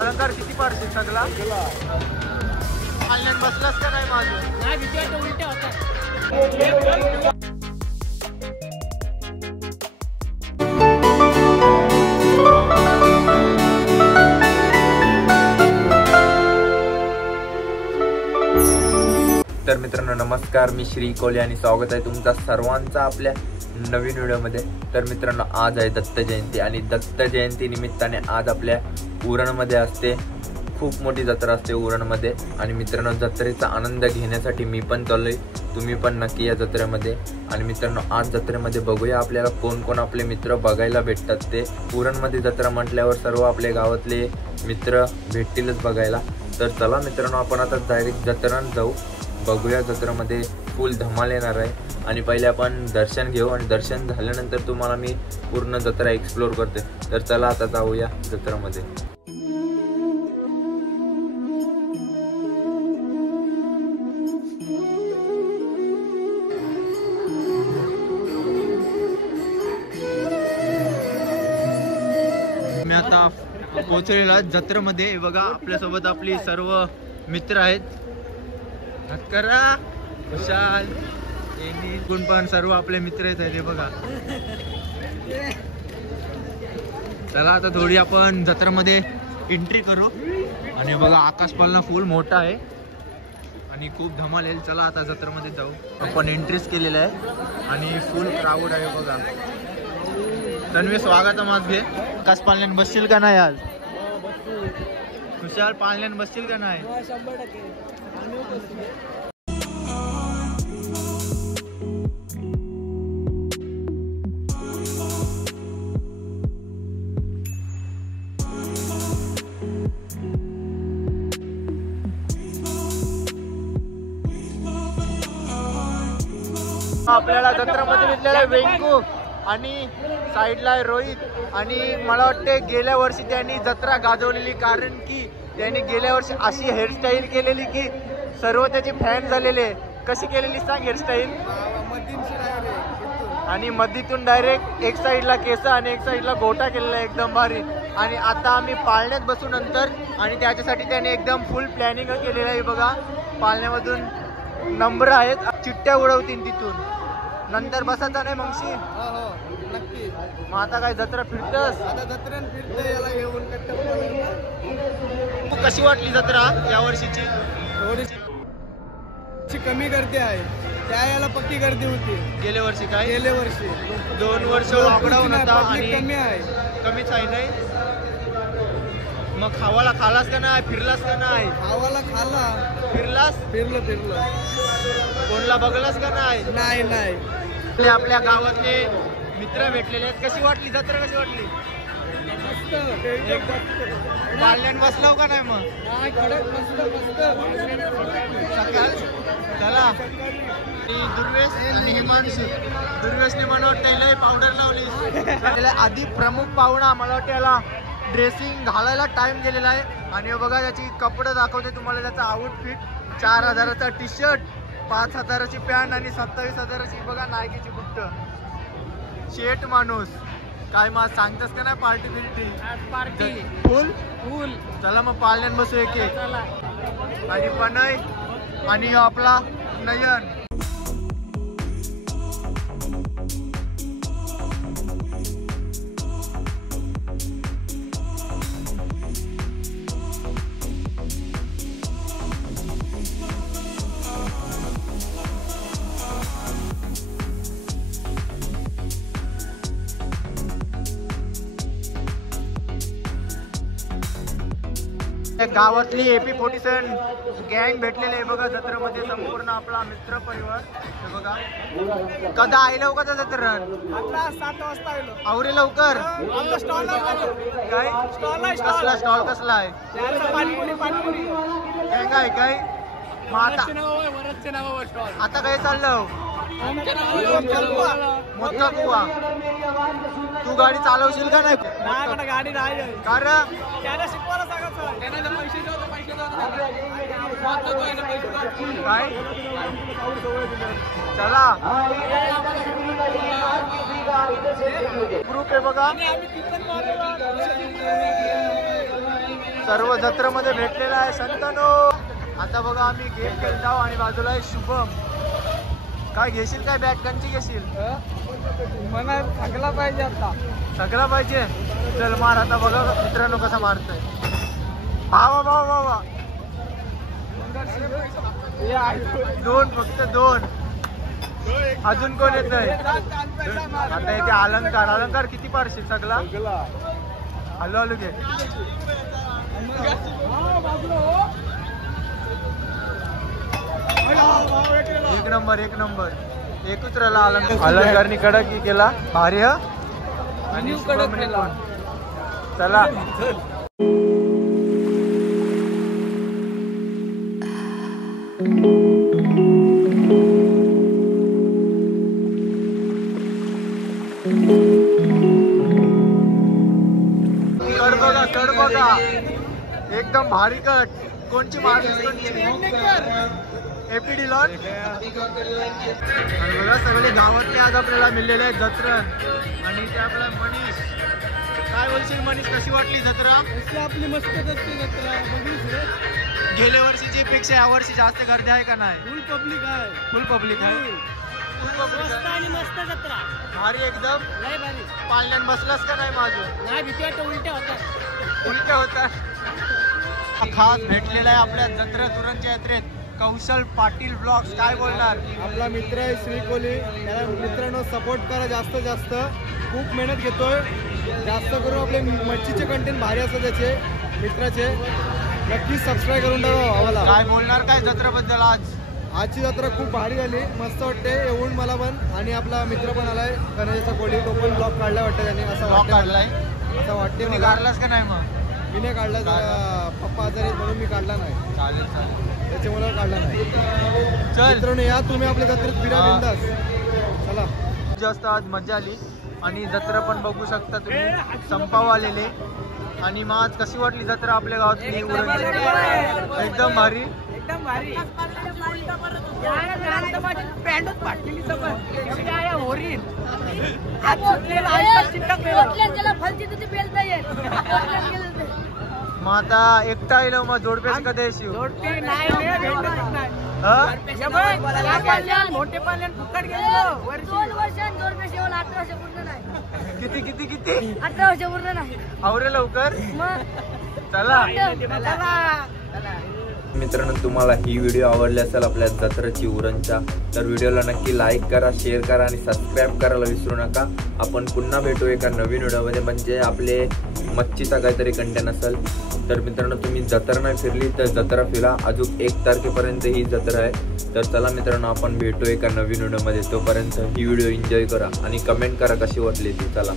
अलंकार किती पाडशील सगळा? ऑनलाईन बसलास का नाही? माझं नाही, भीती वाटतं उलट्या होतात. तर मित्रांनो नमस्कार, मी श्री कोले आणि स्वागत आहे तुमचा सर्वांचा आपल्या नवीन व्हिडिओमध्ये. तर मित्रांनो आज आहे दत्त जयंती आणि दत्त जयंती निमित्ताने आज आपल्या उरणमध्ये असते खूप मोठी जत्रा असते उरणमध्ये. आणि मित्रांनो जत्रेचा आनंद घेण्यासाठी मी पण चाललोय, तुम्ही पण नक्की या जत्रेमध्ये. आणि मित्रांनो आज जत्रेमध्ये बघूया आपल्याला कोण कोण आपले मित्र बघायला भेटतात. ते उरणमध्ये जत्रा म्हटल्यावर सर्व आपले गावातले मित्र भेटतीलच बघायला. तर चला मित्रांनो आपण आता डायरेक्ट जत्रेत जाऊ, बघूया जत्रेमध्ये फुल धमाल येणार आहे. आणि पहिले आपण दर्शन घेऊ आणि दर्शन झाल्यानंतर तुम्हाला मी पूर्ण जत्रा एक्सप्लोर करते. तर चला आता जाऊया जत्रेमध्ये. मी आता पोहोचलेला जत्रेमध्ये. बघा आपल्यासोबत आपली सर्व मित्र आहेत. करा विशाल कोण पण सर्व आपले मित्र आहेत हे बघा. चला आता थोडी आपण जत्रेमध्ये एंट्री करू. आणि बघा आकाश पालना फुल मोठा आहे आणि खूप धमाल येईल. चला आता जत्रेमध्ये जाऊ. आपण एंट्रीच केलेलं आहे आणि फुल क्राऊड आहे बघा. तन्वी स्वागत माझ घे. आकाश पालण्यान बसशील का नाही आज? विशाल पालण्यान बसशील का नाही? 100%. आपल्याला जत्रेमध्ये भेटलेला वेंकू आणि साईडला आहे रोहित. आणि मला वाटते गेल्या वर्षी त्यांनी जत्रा गाजवलेली, कारण की त्यांनी गेल्या वर्षी अशी हेअरस्टाईल केलेली की सर्व त्याचे फॅन झालेले. कशी केलेली सांग हेअरस्टाईल? आणि मधीतून डायरेक्ट एक साईडला केस आणि एक साईडला गोटा केलेला एकदम भारी. आणि आता आम्ही पाळण्यात बसू नंतर आणि त्याच्यासाठी त्याने एकदम फुल प्लॅनिंग केलेलं आहे बघा. पाळण्यामधून नंबर आहेत, चिट्ट्या उडवतील तिथून. नंतर बसायचा नाही मगशी. नक्की. मग आता काय जत्रा फिरतस? आता जत्रेन फिरते याला घेऊन कशी वाटली जत्रा या वर्षीची? थोडीशी कमी गर्दी आहे, त्या याला पक्की गर्दी होती. गेल्या वर्षी काय? गेल्या वर्षी 2 वर्ष लॉकडाऊन होता आणि कमी आहे. कमीच आहे नाही. मग खावाला खालास का नाही? फिरलास का नाही? खावाला खाला. फिरलास? फिरलो. कोणला बघलास का नाही? नाही. आपल्या गावातले मित्र भेटलेले आहेत. कशी वाटली जत्रा? कशी वाटली? पाळण्यात बसलाव का नाही? मग सकाळ चला. दुर्वेश आणि हिमांशू. दुर्वेशने मला वाटतं लय पावडर लावली. आधी प्रमुख पाहुणा मला वाटतं याला ड्रेसिंग घालायला टाइम गेलेला आहे. आणि बघा त्याची कपडे दाखवते तुम्हाला. त्याचा आउटफिट 4000चा टी शर्ट, 5000ची पॅन्ट आणि 27,000ची बघा नायकीची बुट. शेट माणूस काय मग सांगतस का नाही? पार्टी बिल्टी फुल. चला मग पाळण्यात बसू एक एक. आणि पनय आणि आपला नयन. गावातली AP47 गँग भेटलेली आहे बघा जत्रेमध्ये. संपूर्ण आपला मित्र परिवार हे बघा. कदा आयला का जत्रेत? 7 वाजता आलो. आवरे लवकर. काय कसला स्टॉल? कसला आहे? पाणीपुरी. काय काय मग आता काय चाललं? मोठा कुवा. तू गाडी चालवशील का नाही? गाडी नाही. कारण त्याला शिकवायला सांगायचं. काय चला. ग्रुप आहे बघा, सर्व जत्रेमध्ये भेटलेला आहे संतांनो. आता बघा आम्ही गेम खेळतो आणि बाजूला आहे शुभम. काय घेशील, काय बॅट कंची घेशील? मला थकला पाहिजे आता, सगळा पाहिजे. चल मार आता, बघा मित्रांनो कसा मारतोय. भावा भावा भावा, दोन, फक्त दोन. अजून कोण येत आहे? आता येते अलंकार. अलंकार किती पारशील सगळा? हॅलो हॅलो घे. एक नंबर, एक नंबर. एकच राहिला अलंकार. अलंकारनी कडक की केला, भारी. ह आणि शुभमने पण. चला कड बघा, एकदम भारी कट. कोणची मारली? APD lawn. आणि बघा सगळे गावातले आज आपल्याला मिळलेले आहेत जत्रा. आणि ते आपला मनीष. काय बोलशील मनीष, कशी वाटली जत्रा? आपली मस्त जत्रा गेल्या वर्षीची पेक्षा या वर्षी जास्त गर्दी आहे का नाही? फुल पब्लिक आहे. फुल पब्लिक आहे. आणि मस्त जत्रा भारी एकदम. लय भारी. पाळण्यात बसलास का नाही? माझं नाही, भीती वाटतं. उलट्या होतात. उलट्या होतात. खास भेटलेला आहे आपल्या जत्रा तुरंच्या यात्रेत कौशल पाटील ब्लॉग्स. काय बोलणार? आपला मित्र आहे श्री कोहली. त्याला मित्रांनो सपोर्ट करा जास्त जास्त. खूप मेहनत घेतोय. जास्त करून आपले मच्छीचे कंटेंट भारी असतात त्याचे मित्राचे. नक्कीच सबस्क्राईब करून टाका आम्हाला. काय बोलणार काय जत्रेबद्दल? आजची जत्रा खूप भारी झाली, मस्त वाटते. येऊन मला पण. आणि आपला मित्र पण आलाय गणेशचा कोहली, तो पण ब्लॉग काढला वाटतं त्याने. असं ब्लॉग काढलाय? असं वाटते. मी काढलास का नाही? मग मी नाही काढला, पप्पा आजारी म्हणून मी काढला नाही. चालेल चालेल, त्याच्यामुळे काढला नाही. चल मित्रांनो या तुम्ही आपल्या जत्रेत फिरा बिंदास. चला. जास्त आज मजा आली. आणि जत्रा पण बघू शकता तुम्ही, संपाव आलेले. आणि मग आज कशी वाटली जत्रा आपल्या गावातली? एकदम भारी, एकदम भारी. मग आता एकटा येईल, मग जोडपेच कधी येशील? मोठे पालन फुकट गेलो. किती किती किती? 18 वर्ष पूर्ण नाही. आवरे लवकर. चला. मित्रांनो, तुम्हाला ही व्हिडिओ आवडली असेल आपल्या जत्रेची उरणच्या, तर व्हिडिओला नक्की लाईक करा, शेअर करा आणि सबस्क्राईब करायला विसरू नका. आपण पुन्हा भेटू एका नवीन व्हिडिओमध्ये, म्हणजे आपले मच्छीचा काहीतरी कंटेंट असेल. तर मित्रांनो, तुम्ही जत्रा नाही फिरली तर जत्रा फिरा. अजून 1 तारखेपर्यंत ही जत्रा आहे. तर चला मित्रांनो, आपण भेटू एका नवीन व्हिडिओमध्ये. तोपर्यंत ही व्हिडिओ एन्जॉय करा आणि कमेंट करा कशी वाटली ती. चला.